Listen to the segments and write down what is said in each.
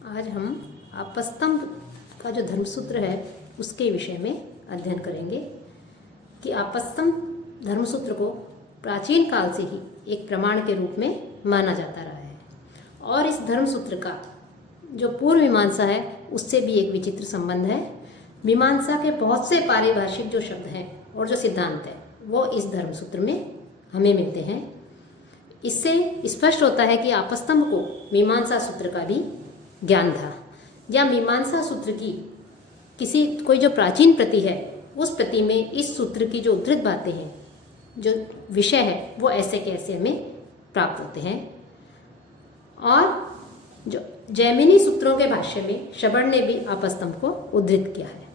आज हम आपस्तंभ का जो धर्मसूत्र है उसके विषय में अध्ययन करेंगे कि आपस्तंभ धर्मसूत्र को प्राचीन काल से ही एक प्रमाण के रूप में माना जाता रहा है और इस धर्मसूत्र का जो पूर्व मीमांसा है उससे भी एक विचित्र संबंध है। मीमांसा के बहुत से पारिभाषिक जो शब्द हैं और जो सिद्धांत है वो इस धर्मसूत्र में हमें मिलते हैं। इससे स्पष्ट होता है कि आपस्तंभ को मीमांसा सूत्र का भी ज्ञान था या मीमांसा सूत्र की कोई जो प्राचीन प्रति है उस प्रति में इस सूत्र की जो उद्धृत बातें हैं, जो विषय है वो ऐसे कैसे हमें प्राप्त होते हैं। और जो जैमिनी सूत्रों के भाष्य में शबड़ ने भी आपस्तंभ को उद्धृत किया है।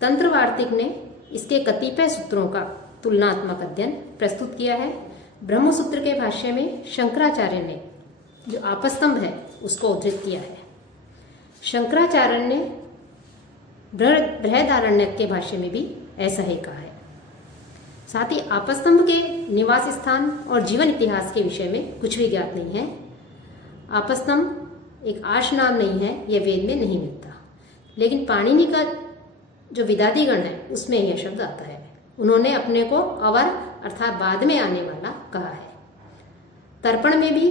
तंत्र वार्तिक ने इसके कतिपय सूत्रों का तुलनात्मक अध्ययन प्रस्तुत किया है। ब्रह्मसूत्र के भाष्य में शंकराचार्य ने जो आपस्तंभ है उसको उद्धृत किया है। शंकराचार्य ने बृहदारण्यक के भाष्य में भी ऐसा ही कहा है। साथ ही आपस्तंभ के निवास स्थान और जीवन इतिहास के विषय में कुछ भी ज्ञात नहीं है। आपस्तंभ एक आर्ष नाम नहीं है, यह वेद में नहीं मिलता, लेकिन पाणिनि का जो विदादिगण है उसमें यह शब्द आता है। उन्होंने अपने को अवर अर्थात बाद में आने वाला कहा है। तर्पण में भी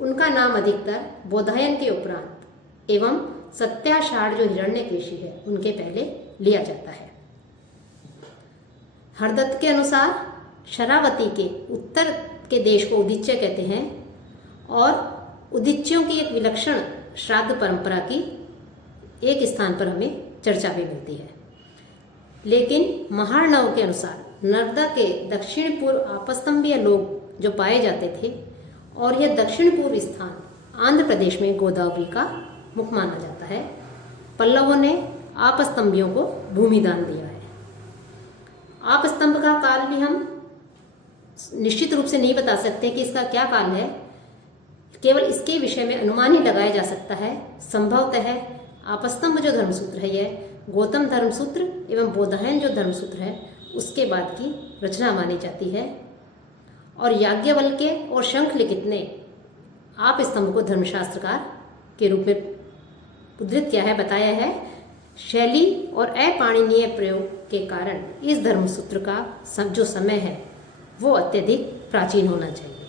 उनका नाम अधिकतर बोधायन के उपरांत एवं सत्याषाढ़ जो हिरण्यकेशी है उनके पहले लिया जाता है। हरदत्त के अनुसार शरावती के उत्तर के देश को उदीच्य कहते हैं और उदीच्यों की एक विलक्षण श्राद्ध परंपरा की एक स्थान पर हमें चर्चा भी मिलती है। लेकिन महार्णव के अनुसार नर्मदा के दक्षिण पूर्व आपस्तंभीय लोग जो पाए जाते थे और यह दक्षिण पूर्व स्थान आंध्र प्रदेश में गोदावरी का मुख माना जाता है। पल्लवों ने आपस्तंभियों को भूमिदान दिया है। आपस्तंभ का काल भी हम निश्चित रूप से नहीं बता सकते कि इसका क्या काल है, केवल इसके विषय में अनुमान ही लगाया जा सकता है। संभवतः आपस्तंभ जो धर्मसूत्र है यह गौतम धर्मसूत्र एवं बोधायन जो धर्मसूत्र है उसके बाद की रचना मानी जाती है। और याज्ञवल्क्य और शंखलिखित ने आपस्तंभ को धर्मशास्त्रकार के रूप में उद्धृत किया है, बताया है। शैली और अपाणिनीय प्रयोग के कारण इस धर्मसूत्र का जो समय है वो अत्यधिक प्राचीन होना चाहिए।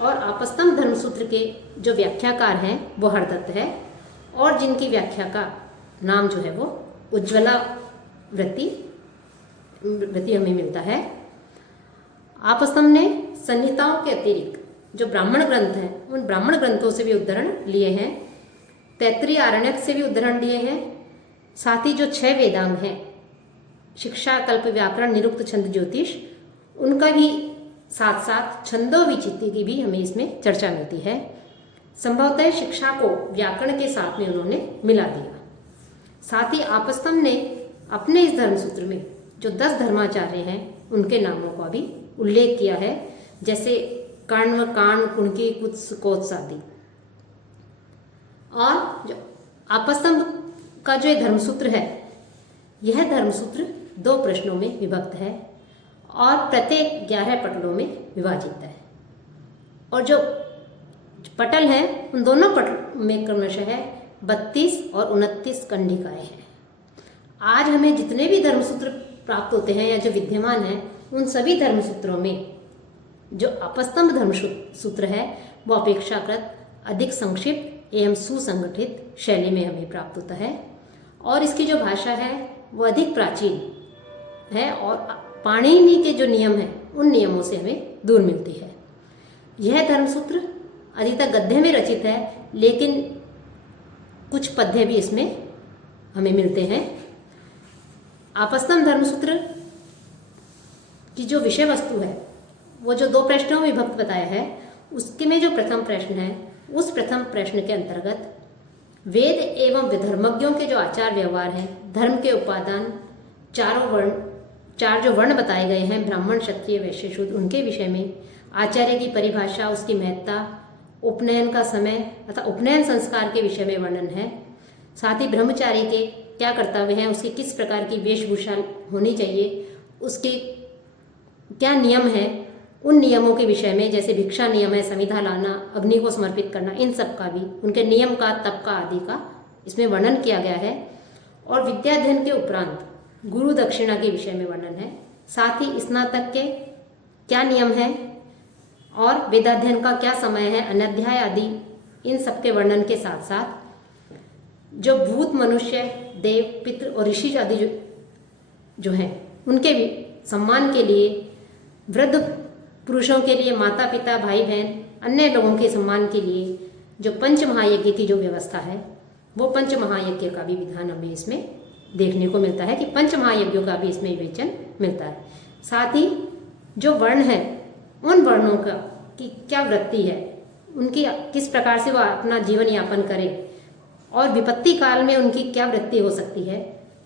और आपस्तंभ धर्मसूत्र के जो व्याख्याकार हैं वो हरदत्त है और जिनकी व्याख्या का नाम जो है वो उज्ज्वला वृत्ति हमें मिलता है। आपस्तंभ ने संहिताओं के अतिरिक्त जो ब्राह्मण ग्रंथ हैं उन ब्राह्मण ग्रंथों से भी उद्धरण लिए हैं। तैत्तिरीय आरण्यक से भी उद्धरण लिए हैं। साथ ही जो 6 वेदांग हैं शिक्षा, कल्प, व्याकरण, निरुक्त, छंद, ज्योतिष, उनका भी साथ साथ छंदो विचित्ति की भी हमें इसमें चर्चा मिलती है। संभवतः शिक्षा को व्याकरण के साथ में उन्होंने मिला दिया। साथ ही आपस्तंभ ने अपने इस धर्मसूत्र में जो 10 धर्माचार्य हैं उनके नामों का भी उल्लेख किया है, जैसे कण्व, काण, कुणकी, कुत्स, कोत्स आदि। और जो आपस्तंभ का जो धर्मसूत्र है यह धर्मसूत्र 2 प्रश्नों में विभक्त है और प्रत्येक 11 पटलों में विभाजित है। और जो पटल हैं उन दोनों पटल में क्रमशः 32 और 29 कंडिकाएं हैं। आज हमें जितने भी धर्मसूत्र प्राप्त होते हैं या जो विद्यमान हैं उन सभी धर्मसूत्रों में जो आपस्तंभ धर्मसूत्र है वो अपेक्षाकृत अधिक संक्षिप्त एवं सुसंगठित शैली में हमें प्राप्त होता है और इसकी जो भाषा है वो अधिक प्राचीन है और पाणिनि के जो नियम हैं उन नियमों से हमें दूर मिलती है। यह धर्मसूत्र अधिकतर गद्य में रचित है, लेकिन कुछ पद्य भी इसमें हमें मिलते हैं। आपस्तंभ धर्मसूत्र की जो विषय वस्तु है वो जो 2 प्रश्नों में विभक्त बताया है उसके में जो प्रथम प्रश्न है उस प्रथम प्रश्न के अंतर्गत वेद एवं विधर्मज्ञों के जो आचार व्यवहार हैं, धर्म के उपादान, 4 जो वर्ण बताए गए हैं ब्राह्मण, क्षत्रिय, वैश्य, शूद्र, उनके विषय में आचार्य की परिभाषा, उसकी महत्ता, उपनयन का समय तथा उपनयन संस्कार के विषय में वर्णन है। साथ ही ब्रह्मचारी के क्या कर्तव्य हैं, उसकी किस प्रकार की वेशभूषा होनी चाहिए, उसके क्या नियम हैं उन नियमों के विषय में, जैसे भिक्षा नियम है, समिधा लाना, अग्नि को समर्पित करना, इन सब का भी, उनके नियम का, तप का आदि का इसमें वर्णन किया गया है। और विद्याध्ययन के उपरांत गुरु दक्षिणा के विषय में वर्णन है। साथ ही स्नातक के क्या नियम है और वेदाध्ययन का क्या समय है, अनध्याय आदि, इन सब के वर्णन के साथ साथ जो भूत, मनुष्य, देव, पितृ और ऋषि आदि जो हैं उनके भी सम्मान के लिए, वृद्ध पुरुषों के लिए, माता पिता, भाई बहन, अन्य लोगों के सम्मान के लिए जो पंच महायज्ञ की जो व्यवस्था है, वो पंच महायज्ञ का भी विधान हमें इसमें देखने को मिलता है कि पंच महायज्ञों का भी इसमें विवेचन मिलता है। साथ ही जो वर्ण है, उन वर्णों का की क्या वृत्ति है, उनकी किस प्रकार से वह अपना जीवन यापन करे और विपत्ति काल में उनकी क्या वृत्ति हो सकती है,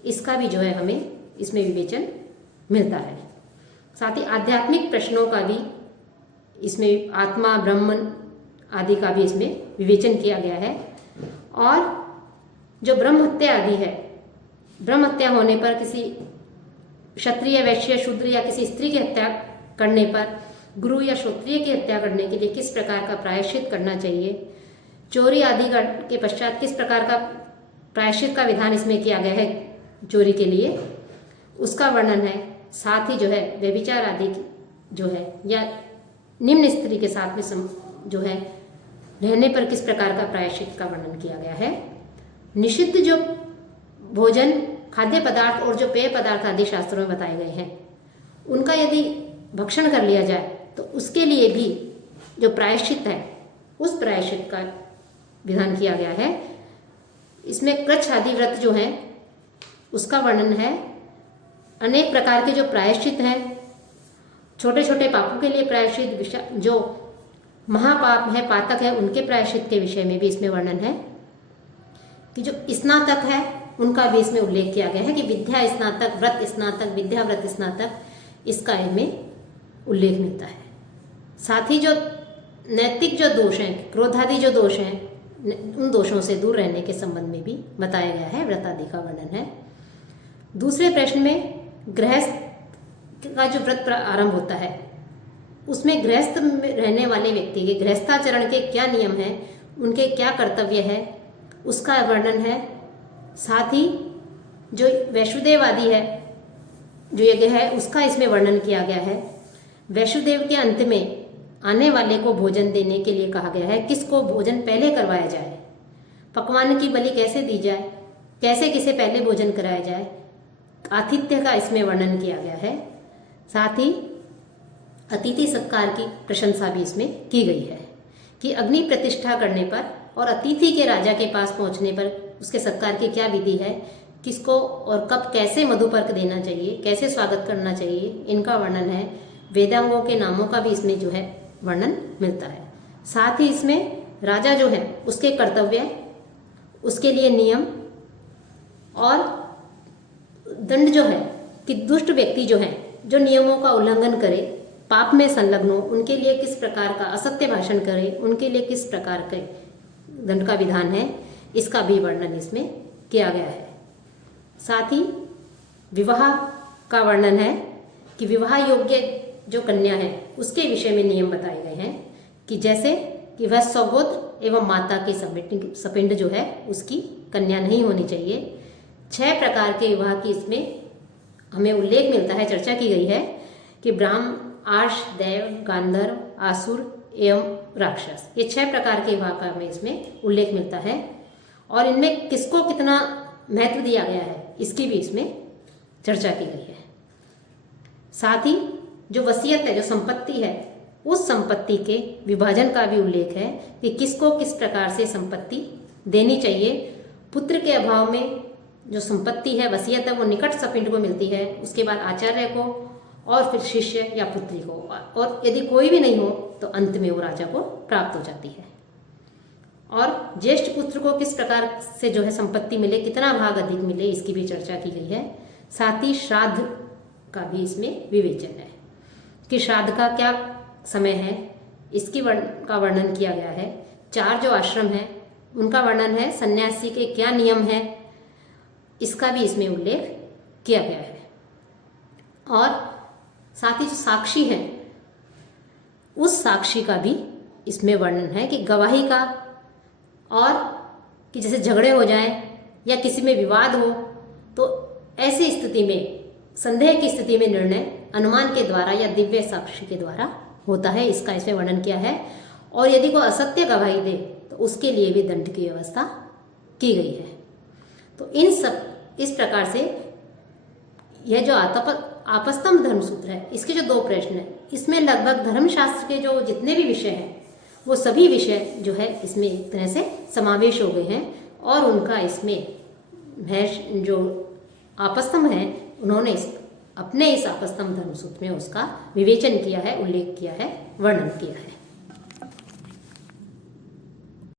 इसका भी जो है हमें इसमें विवेचन मिलता है। साथ ही आध्यात्मिक प्रश्नों का भी इसमें, आत्मा, ब्रह्मन आदि का भी इसमें विवेचन किया गया है। और जो ब्रह्म हत्या आदि है, ब्रह्म हत्या होने पर किसी क्षत्रिय, वैश्य, शूद्र या किसी स्त्री की हत्या करने पर गुरु या क्षत्रिय की हत्या करने के लिए किस प्रकार का प्रायश्चित करना चाहिए, चोरी आदि के पश्चात किस प्रकार का प्रायश्चित का विधान इसमें किया गया है चोरी के लिए, उसका वर्णन है। साथ ही जो है व्यभिचार आदि जो है या निम्न स्त्री के साथ में जो है रहने पर किस प्रकार का प्रायश्चित का वर्णन किया गया है। निषिद्ध जो भोजन, खाद्य पदार्थ और जो पेय पदार्थ आदि शास्त्रों में बताए गए हैं, उनका यदि भक्षण कर लिया जाए तो उसके लिए भी जो प्रायश्चित है, उस प्रायश्चित का विधान किया गया है। इसमें कृच्छ आदि व्रत जो है उसका वर्णन है। अनेक प्रकार के जो प्रायश्चित हैं, छोटे छोटे पापों के लिए प्रायश्चित, जो महापाप है, पातक है, उनके प्रायश्चित के विषय में भी इसमें वर्णन है। कि जो स्नातक है उनका भी इसमें उल्लेख किया गया है कि विद्या स्नातक, व्रत स्नातक, विद्या व्रत स्नातक, इसका इनमें उल्लेख मिलता है। साथ ही जो नैतिक जो दोष हैं, क्रोधादि जो दोष हैं, उन दोषों से दूर रहने के संबंध में भी बताया गया है, व्रत आदि का वर्णन है। दूसरे प्रश्न में गृहस्थ का जो व्रत आरंभ होता है, उसमें गृहस्थ में रहने वाले व्यक्ति के गृहस्थाचरण के क्या नियम हैं, उनके क्या कर्तव्य है, उसका वर्णन है। साथ ही जो वैष्णुदेवादि है, जो यज्ञ है, उसका इसमें वर्णन किया गया है। वैष्णुदेव के अंत में आने वाले को भोजन देने के लिए कहा गया है, किसको भोजन पहले करवाया जाए, पकवान की बलि कैसे दी जाए, कैसे किसे पहले भोजन कराया जाए, आतिथ्य का इसमें वर्णन किया गया है। साथ ही अतिथि सत्कार की प्रशंसा भी इसमें की गई है कि अग्नि प्रतिष्ठा करने पर और अतिथि के राजा के पास पहुंचने पर उसके सत्कार की क्या विधि है, किसको और कब कैसे मधुपर्क देना चाहिए, कैसे स्वागत करना चाहिए, इनका वर्णन है। वेदांगों के नामों का भी इसमें जो है वर्णन मिलता है। साथ ही इसमें राजा जो है उसके कर्तव्य, उसके लिए नियम और दंड जो है कि दुष्ट व्यक्ति जो है, जो नियमों का उल्लंघन करे, पाप में संलग्न हो, उनके लिए किस प्रकार का असत्य भाषण करे, उनके लिए किस प्रकार के दंड का विधान है, इसका भी वर्णन इसमें किया गया है। साथ ही विवाह का वर्णन है कि विवाह योग्य जो कन्या है उसके विषय में नियम बताए गए हैं कि जैसे कि वह सौगोत्र एवं माता के सपिंड जो है उसकी कन्या नहीं होनी चाहिए। 6 प्रकार के विवाह की इसमें हमें उल्लेख मिलता है, चर्चा की गई है कि ब्राह्म, आर्ष, दैव, गांधर्व, आसुर एवं राक्षस, ये 6 प्रकार के विवाह का हमें इसमें उल्लेख मिलता है। और इनमें किसको कितना महत्व दिया गया है, इसकी भी इसमें चर्चा की गई है। साथ ही जो वसीयत है, जो संपत्ति है, उस संपत्ति के विभाजन का भी उल्लेख है कि किसको किस प्रकार से संपत्ति देनी चाहिए। पुत्र के अभाव में जो संपत्ति है, वसीयत है, वो निकट सपिंड को मिलती है, उसके बाद आचार्य को और फिर शिष्य या पुत्री को, और यदि कोई भी नहीं हो तो अंत में वो राजा को प्राप्त हो जाती है। और ज्येष्ठ पुत्र को किस प्रकार से जो है संपत्ति मिले, कितना भाग अधिक मिले, इसकी भी चर्चा की गई है। साथ ही श्राद्ध का भी इसमें विवेचन है कि श्राद्ध का क्या समय है, इसकी का वर्णन किया गया है। 4 जो आश्रम है उनका वर्णन है, सन्यासी के क्या नियम है, इसका भी इसमें उल्लेख किया गया है। और साथ ही जो साक्षी हैं, उस साक्षी का भी इसमें वर्णन है कि गवाही का, और कि जैसे झगड़े हो जाएं या किसी में विवाद हो तो ऐसी स्थिति में, संदेह की स्थिति में निर्णय अनुमान के द्वारा या दिव्य साक्षी के द्वारा होता है, इसका इसमें वर्णन किया है। और यदि कोई असत्य गवाही दे तो उसके लिए भी दंड की व्यवस्था की गई है। तो इस प्रकार से यह जो आपस्तंभ धर्मसूत्र है, इसके जो 2 प्रश्न है, इसमें लगभग धर्मशास्त्र के जो जितने भी विषय हैं वो सभी विषय जो है इसमें एक तरह से समावेश हो गए हैं, और उनका इसमें जो आपस्तंभ है उन्होंने अपने इस आपस्तंभ धर्मसूत्र में उसका विवेचन किया है, उल्लेख किया है, वर्णन किया है।